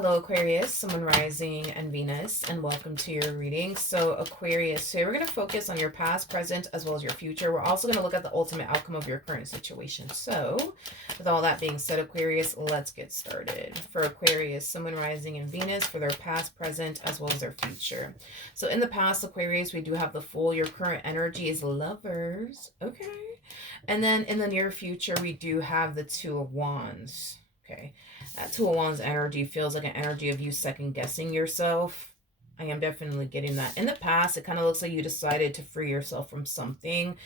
Hello, Aquarius, Sun, Moon, Rising, and Venus, and welcome to your reading. So, Aquarius, today we're going to focus on your past, present, as well as your future. We're also going to look at the ultimate outcome of your current situation. So, with all that being said, Aquarius, let's get started. For Aquarius, Sun, Moon, Rising, and Venus, for their past, present, as well as their future. So, in the past, Aquarius, we do have the Fool. Your current energy is Lovers. Okay. And then in the near future, we do have the Two of Wands. Okay. That Two of Wands energy feels like an energy of you second guessing yourself. I am definitely getting that. In the past, it kind of looks like you decided to free yourself from something.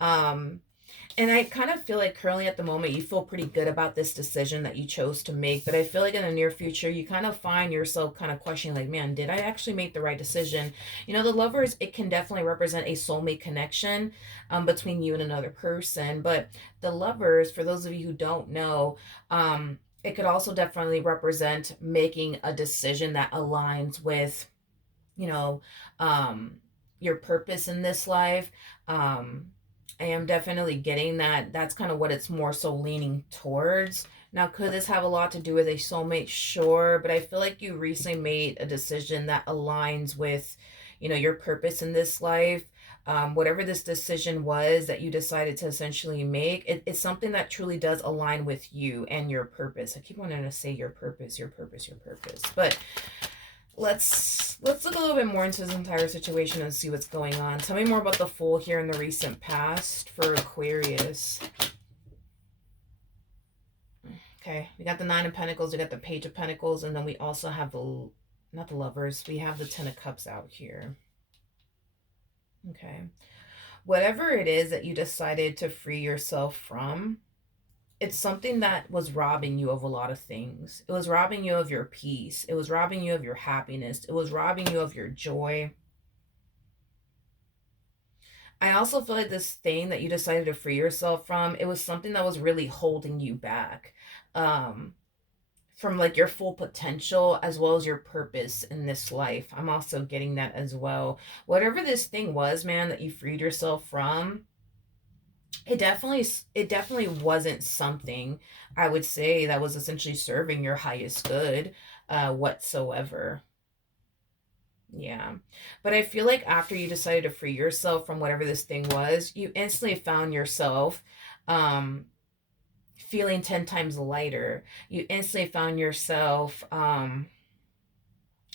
Um, and I kind of feel like currently at the moment, you feel pretty good about this decision that you chose to make. But I feel like in the near future, you kind of find yourself kind of questioning, like, man, did I actually make the right decision? You know, the Lovers, it can definitely represent a soulmate connection between you and another person. But the Lovers, for those of you who don't know, it could also definitely represent making a decision that aligns with, you know, um, your purpose in this life. Um, I am definitely getting that. That's kind of what it's more so leaning towards. Now, could this have a lot to do with a soulmate? Sure, but I feel like you recently made a decision that aligns with, your purpose in this life. Whatever this decision was that you decided to essentially make, it's something that truly does align with you and your purpose. I keep wanting to say your purpose, your purpose, your purpose, but let's look a little bit more into this entire situation and see what's going on. Tell me more about the Fool here in the recent past for Aquarius. Okay, we got the Nine of Pentacles, we got the Page of Pentacles, and then we also have not the Lovers, we have the Ten of Cups out here. Okay. Whatever it is that you decided to free yourself from, it's something that was robbing you of a lot of things. It was robbing you of your peace. It was robbing you of your happiness. It was robbing you of your joy. I also feel like this thing that you decided to free yourself from, it was something that was really holding you back. From like your full potential as well as your purpose in this life. I'm also getting that as well. Whatever this thing was, man, that you freed yourself from, it definitely wasn't something, I would say, that was essentially serving your highest good whatsoever. Yeah. But I feel like after you decided to free yourself from whatever this thing was, you instantly found yourself um feeling 10 times lighter. You instantly found yourself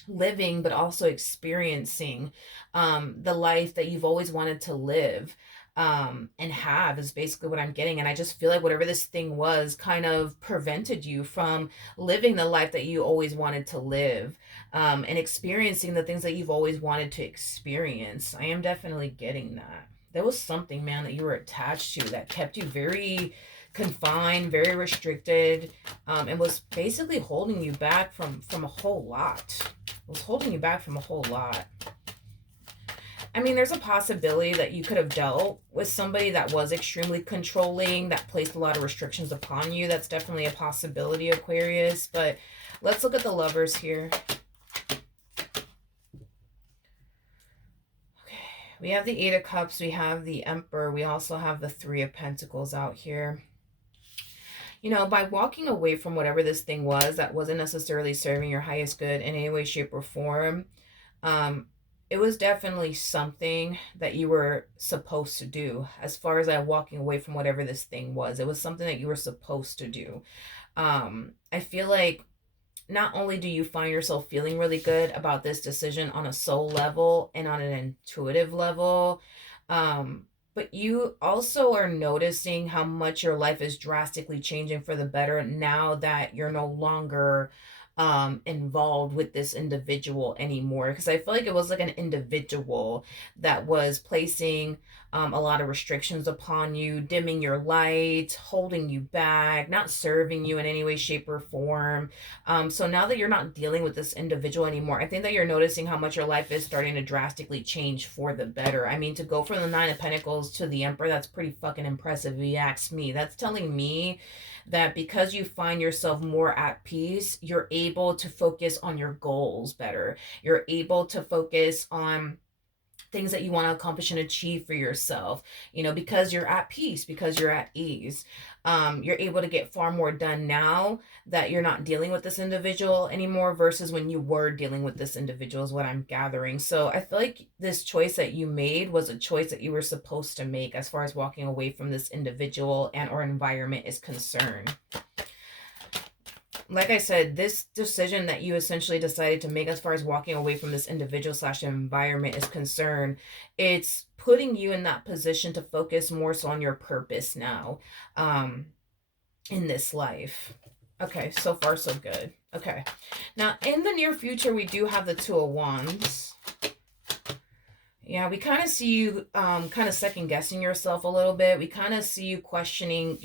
living but also experiencing the life that you've always wanted to live, and have, is basically what I'm getting. And I just feel like whatever this thing was kind of prevented you from living the life that you always wanted to live, and experiencing the things that you've always wanted to experience. I am definitely getting that. There was something, man, that you were attached to that kept you very confined, very restricted, and was basically holding you back from a whole lot. Was holding you back from a whole lot. I mean, there's a possibility that you could have dealt with somebody that was extremely controlling, that placed a lot of restrictions upon you. That's definitely a possibility, Aquarius. But let's look at the Lovers here. Okay, we have the Eight of Cups, we have the Emperor, we also have the Three of Pentacles out here. By walking away from whatever this thing was that wasn't necessarily serving your highest good in any way, shape, or form, it was definitely something that you were supposed to do. As far as walking away from whatever this thing was, it was something that you were supposed to do. I feel like not only do you find yourself feeling really good about this decision on a soul level and on an intuitive level, but you also are noticing how much your life is drastically changing for the better now that you're no longer involved with this individual anymore. Because I feel like it was like an individual that was placing a lot of restrictions upon you, dimming your light, holding you back, not serving you in any way, shape, or form. So now that you're not dealing with this individual anymore, I think that you're noticing how much your life is starting to drastically change for the better. I mean, to go from the Nine of Pentacles to the Emperor, that's pretty fucking impressive if you ask me. That's telling me that because you find yourself more at peace, you're able to focus on your goals better. You're able to focus on things that you want to accomplish and achieve for yourself, because you're at peace, because you're at ease. You're able to get far more done now that you're not dealing with this individual anymore versus when you were dealing with this individual, is what I'm gathering. So I feel like this choice that you made was a choice that you were supposed to make as far as walking away from this individual and or environment is concerned. Like I said, this decision that you essentially decided to make as far as walking away from this individual slash environment is concerned, it's putting you in that position to focus more so on your purpose now, in this life. Okay, so far so good. Okay, now in the near future, we do have the Two of Wands. Yeah, we kind of see you kind of second guessing yourself a little bit. We kind of see you questioning,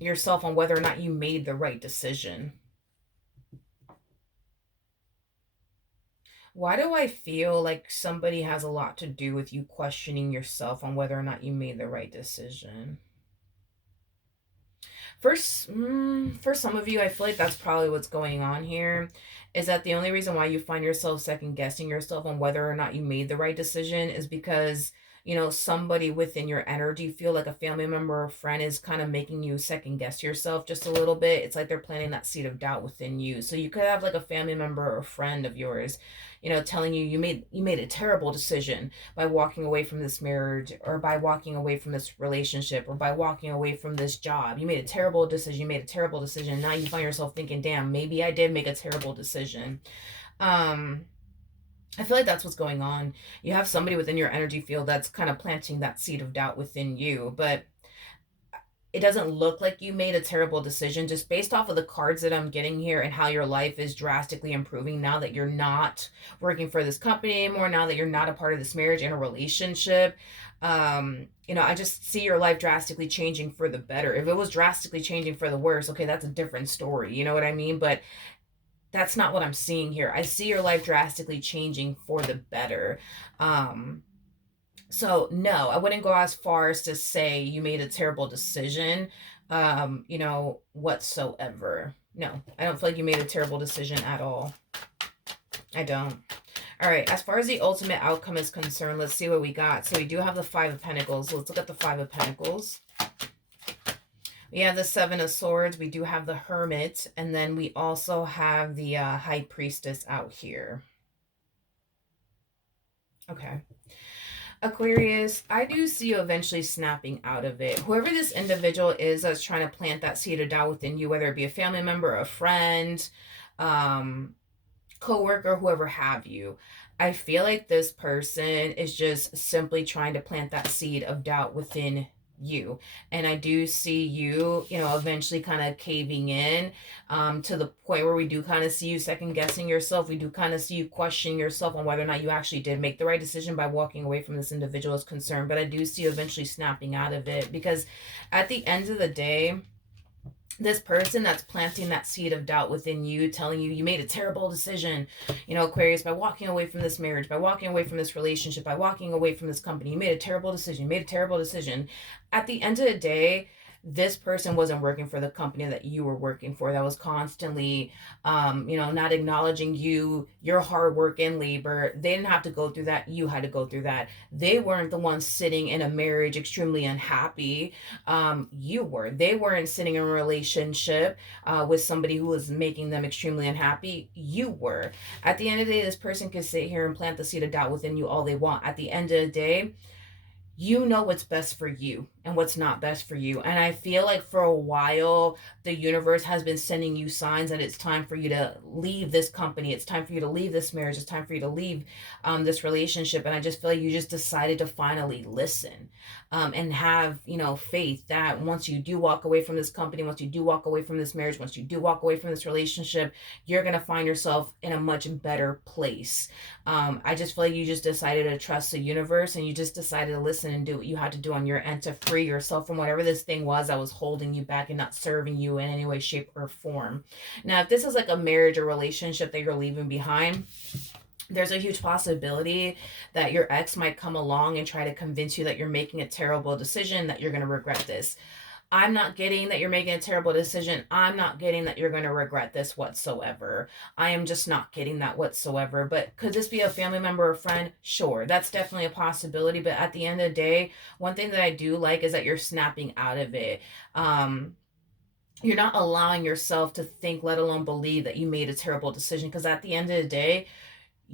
yourself on whether or not you made the right decision. Why do I feel like somebody has a lot to do with you questioning yourself on whether or not you made the right decision? First, for some of you, I feel like that's probably what's going on here. Is that the only reason why you find yourself second guessing yourself on whether or not you made the right decision is because, somebody within your energy, feel like a family member or friend, is kind of making you second guess yourself just a little bit. It's like they're planting that seed of doubt within you. So you could have like a family member or friend of yours, telling you you made a terrible decision by walking away from this marriage, or by walking away from this relationship, or by walking away from this job. You made a terrible decision. You made a terrible decision. Now you find yourself thinking, damn, maybe I did make a terrible decision. I feel like that's what's going on. You have somebody within your energy field that's kind of planting that seed of doubt within you, but it doesn't look like you made a terrible decision just based off of the cards that I'm getting here and how your life is drastically improving now that you're not working for this company anymore, now that you're not a part of this marriage and a relationship. I just see your life drastically changing for the better. If it was drastically changing for the worse, okay, that's a different story. You know what I mean? But that's not what I'm seeing here. I see your life drastically changing for the better. So no, I wouldn't go as far as to say you made a terrible decision, whatsoever. No, I don't feel like you made a terrible decision at all. I don't. All right, as far as the ultimate outcome is concerned, let's see what we got. So we do have the Five of Pentacles. Let's look at the Five of Pentacles. We have the Seven of Swords. We do have the Hermit. And then we also have the High Priestess out here. Okay. Aquarius, I do see you eventually snapping out of it. Whoever this individual is that's trying to plant that seed of doubt within you, whether it be a family member, a friend, co-worker, whoever have you, I feel like this person is just simply trying to plant that seed of doubt within you. And I do see you, eventually kind of caving in, to the point where we do kind of see you second guessing yourself. We do kind of see you questioning yourself on whether or not you actually did make the right decision by walking away from this individual is concerned. But I do see you eventually snapping out of it, because at the end of the day, this person that's planting that seed of doubt within you, telling you you made a terrible decision, Aquarius, by walking away from this marriage, by walking away from this relationship, by walking away from this company, you made a terrible decision, you made a terrible decision. At the end of the day, this person wasn't working for the company that you were working for, that was constantly, not acknowledging you, your hard work and labor. They didn't have to go through that. You had to go through that. They weren't the ones sitting in a marriage extremely unhappy. You were. They weren't sitting in a relationship with somebody who was making them extremely unhappy. You were. At the end of the day, this person can sit here and plant the seed of doubt within you all they want. At the end of the day, you know what's best for you and what's not best for you. And I feel like for a while, the universe has been sending you signs that it's time for you to leave this company. It's time for you to leave this marriage. It's time for you to leave this relationship. And I just feel like you just decided to finally listen, and have, faith that once you do walk away from this company, once you do walk away from this marriage, once you do walk away from this relationship, you're going to find yourself in a much better place. I just feel like you just decided to trust the universe, and you just decided to listen and do what you had to do on your end to free yourself from whatever this thing was that was holding you back and not serving you in any way, shape, or form. Now, if this is like a marriage or relationship that you're leaving behind, there's a huge possibility that your ex might come along and try to convince you that you're making a terrible decision, that you're going to regret this. I'm not getting that you're making a terrible decision. I'm not getting that you're going to regret this whatsoever. I am just not getting that whatsoever. But could this be a family member or friend? Sure, that's definitely a possibility. But at the end of the day, one thing that I do like is that you're snapping out of it. You're not allowing yourself to think, let alone believe that you made a terrible decision. Because at the end of the day,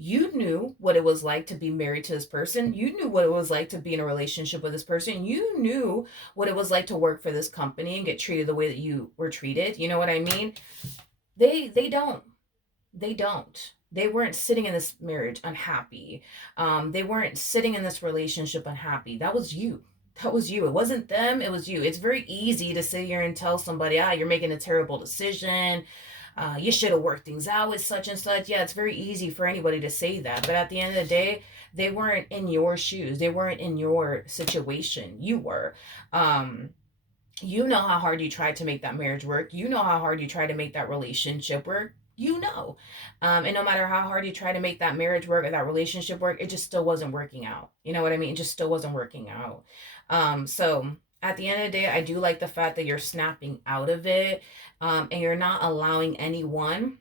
you knew what it was like to be married to this person. You knew what it was like to be in a relationship with this person. You knew what it was like to work for this company and get treated the way that you were treated. You know what I mean? They don't. They don't. They weren't sitting in this marriage unhappy. They weren't sitting in this relationship unhappy. That was you. That was you. It wasn't them. It was you. It's very easy to sit here and tell somebody, you're making a terrible decision. You should have worked things out with such and such. Yeah, it's very easy for anybody to say that. But at the end of the day, they weren't in your shoes. They weren't in your situation. You were. You know how hard you tried to make that marriage work. You know how hard you tried to make that relationship work. You know. And no matter how hard you try to make that marriage work or that relationship work, it just still wasn't working out. You know what I mean? It just still wasn't working out. So at the end of the day, I do like the fact that you're snapping out of it, and you're not allowing anyone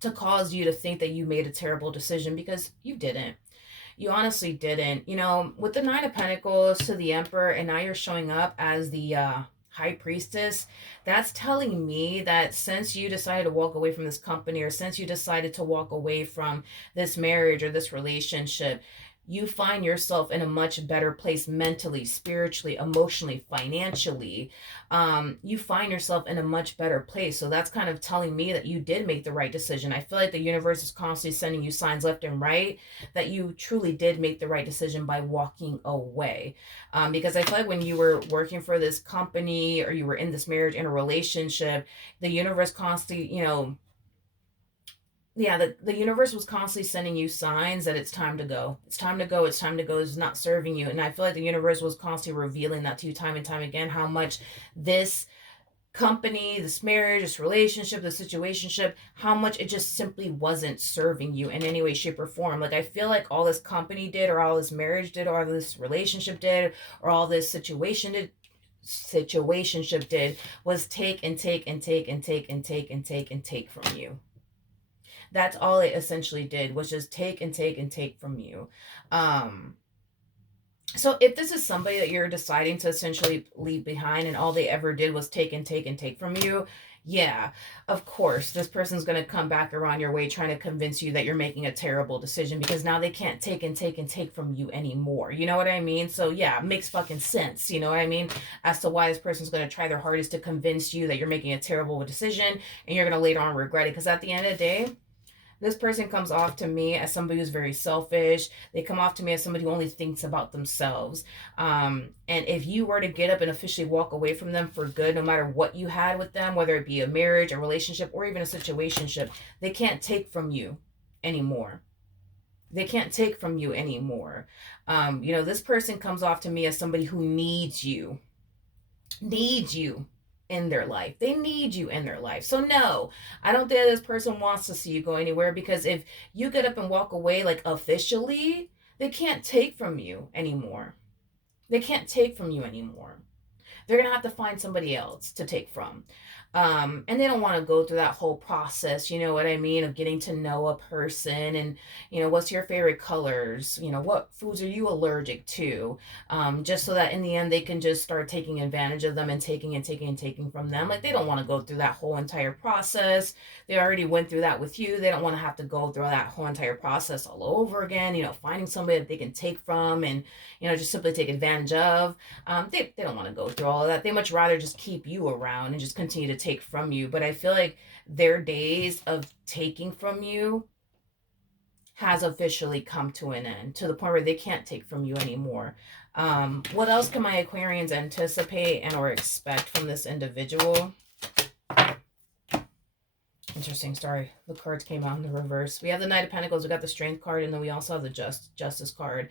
to cause you to think that you made a terrible decision, because you didn't. You honestly didn't. You know, with the Nine of Pentacles to the Emperor, and now you're showing up as the High Priestess, that's telling me that since you decided to walk away from this company, or since you decided to walk away from this marriage or this relationship, you find yourself in a much better place mentally, spiritually, emotionally, financially. You find yourself in a much better place. So that's kind of telling me that you did make the right decision. I feel like the universe is constantly sending you signs left and right that you truly did make the right decision by walking away. Because I feel like when you were working for this company, or you were in this marriage, in a relationship, the universe constantly, the universe was constantly sending you signs that it's time to go. It's time to go. It's time to go. It's not serving you. And I feel like the universe was constantly revealing that to you time and time again, how much this company, this marriage, this relationship, this situationship, how much it just simply wasn't serving you in any way, shape, or form. Like, I feel like all this company did, or all this marriage did, or all this relationship did, or all this situationship did, was take and take and take and take and take and take and take from you. That's all it essentially did, was just take and take and take from you. So if this is somebody that you're deciding to essentially leave behind, and all they ever did was take and take and take from you, yeah, of course, this person's going to come back around your way trying to convince you that you're making a terrible decision, because now they can't take and take and take from you anymore. You know what I mean? So yeah, it makes fucking sense. You know what I mean? As to why this person's going to try their hardest to convince you that you're making a terrible decision, and you're going to later on regret it. Because at the end of the day, this person comes off to me as somebody who's very selfish. They come off to me as somebody who only thinks about themselves. And if you were to get up and officially walk away from them for good, no matter what you had with them, whether it be a marriage, a relationship, or even a situationship, they can't take from you anymore. They can't take from you anymore. This person comes off to me as somebody who needs you in their life. They need you in their life. So no, I don't think this person wants to see you go anywhere, because if you get up and walk away, like, officially, they can't take from you anymore. They can't take from you anymore. They're going to have to find somebody else to take from. And they don't want to go through that whole process, you know what I mean, of getting to know a person, and, what's your favorite colors, what foods are you allergic to, just so that in the end they can just start taking advantage of them and taking and taking and taking from them. Like, they don't want to go through that whole entire process. They already went through that with you. They don't want to have to go through that whole entire process all over again, finding somebody that they can take from and, just simply take advantage of. They don't want to go through all of that. They much rather just keep you around and just continue to take from you. But I feel like their days of taking from you has officially come to an end, to the point where they can't take from you anymore. What else can my Aquarians anticipate and or expect from this individual? Interesting. Sorry, the cards came out in the reverse. We have the Knight of Pentacles, we got the Strength card, and then we also have the Justice card.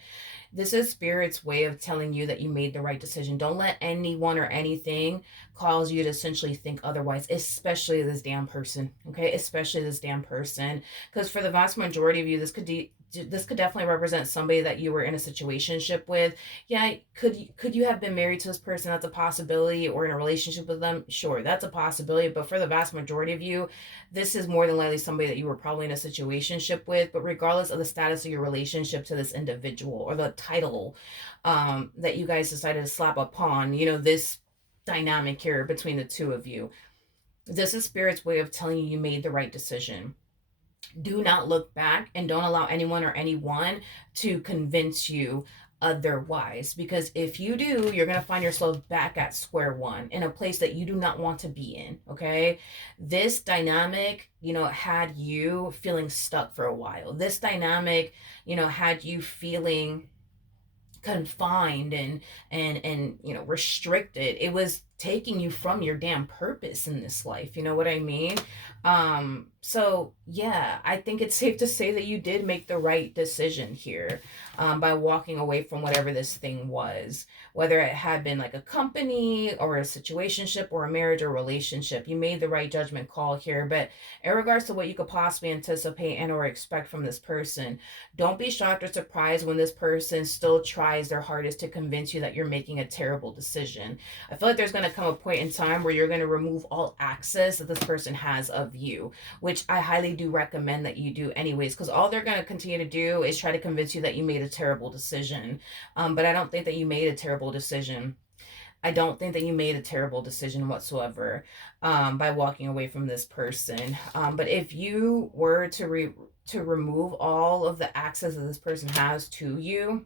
This is Spirit's way of telling you that you made the right decision. Don't let anyone or anything cause you to essentially think otherwise, especially this damn person, okay? Especially this damn person. Because for the vast majority of you, this could this could definitely represent somebody that you were in a situationship with. Yeah, could you have been married to this person? That's a possibility. Or in a relationship with them? Sure, that's a possibility. But for the vast majority of you, this is more than likely somebody that you were probably in a situationship with. But regardless of the status of your relationship to this individual, or the title that you guys decided to slap upon, this dynamic here between the two of you, this is Spirit's way of telling you you made the right decision. Do not look back, and don't allow anyone or anyone to convince you otherwise, because if you do, you're going to find yourself back at square one in a place that you do not want to be in. Okay, this dynamic had you feeling stuck for a while. This dynamic had you feeling confined and restricted. It was taking you from your damn purpose in this life. You know what I mean? So yeah, I think it's safe to say that you did make the right decision here, by walking away from whatever this thing was, whether it had been like a company or a situationship or a marriage or relationship. You made the right judgment call here. But in regards to what you could possibly anticipate and or expect from this person, don't be shocked or surprised when this person still tries their hardest to convince you that you're making a terrible decision. I feel like there's going to come a point in time where you're going to remove all access that this person has of you, which I highly do recommend that you do anyways, because all they're going to continue to do is try to convince you that you made a terrible decision. But I don't think that you made a terrible decision. I don't think that you made a terrible decision whatsoever, by walking away from this person. But if you were to remove all of the access that this person has to you,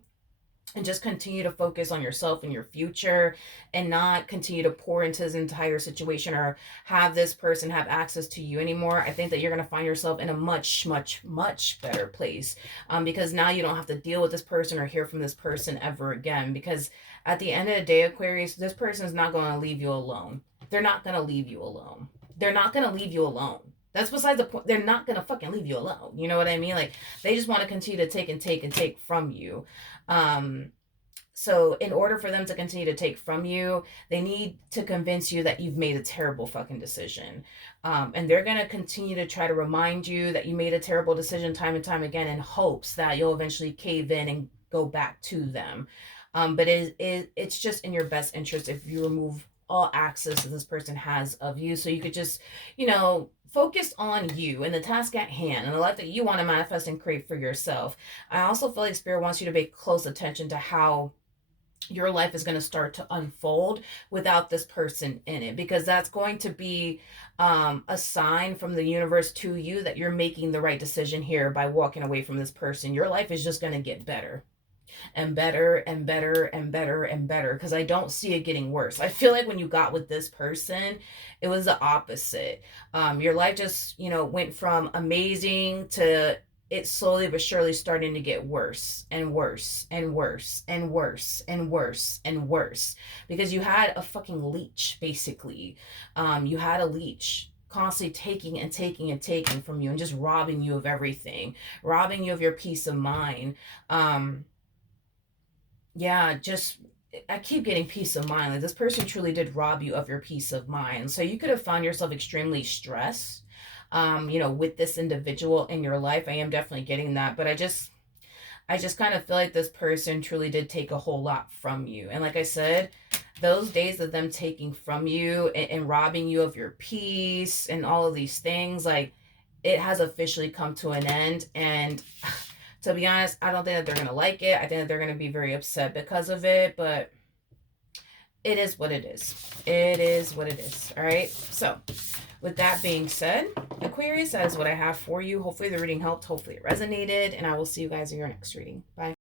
and just continue to focus on yourself and your future, and not continue to pour into this entire situation or have this person have access to you anymore, I think that you're going to find yourself in a much, much, much better place, because now you don't have to deal with this person or hear from this person ever again. Because at the end of the day, Aquarius, this person is not going to leave you alone. They're not going to leave you alone. They're not going to leave you alone. That's besides the point. They're not going to fucking leave you alone. You know what I mean? Like, they just want to continue to take and take and take from you. So in order for them to continue to take from you, they need to convince you that you've made a terrible fucking decision. And they're going to continue to try to remind you that you made a terrible decision time and time again, in hopes that you'll eventually cave in and go back to them. But it's just in your best interest if you remove all access that this person has of you, so you could just, focus on you and the task at hand and the life that you want to manifest and create for yourself. I also feel like Spirit wants you to pay close attention to how your life is going to start to unfold without this person in it, because that's going to be a sign from the universe to you that you're making the right decision here by walking away from this person. Your life is just going to get better and better and better and better and better, because I don't see it getting worse. I feel like when you got with this person, it was the opposite. Your life just went from amazing to it slowly but surely starting to get worse and worse and worse and worse and worse and worse, because you had a fucking leech, basically. You had a leech constantly taking and taking and taking from you and just robbing you of everything, robbing you of your peace of mind. Yeah, just I keep getting peace of mind. Like, this person truly did rob you of your peace of mind. So you could have found yourself extremely stressed, with this individual in your life. I am definitely getting that. But I just kind of feel like this person truly did take a whole lot from you. And like I said, those days of them taking from you and robbing you of your peace and all of these things, like, it has officially come to an end. And to be honest, I don't think that they're going to like it. I think that they're going to be very upset because of it, but it is what it is. It is what it is. All right. So with that being said, Aquarius, that is what I have for you. Hopefully the reading helped. Hopefully it resonated, and I will see you guys in your next reading. Bye.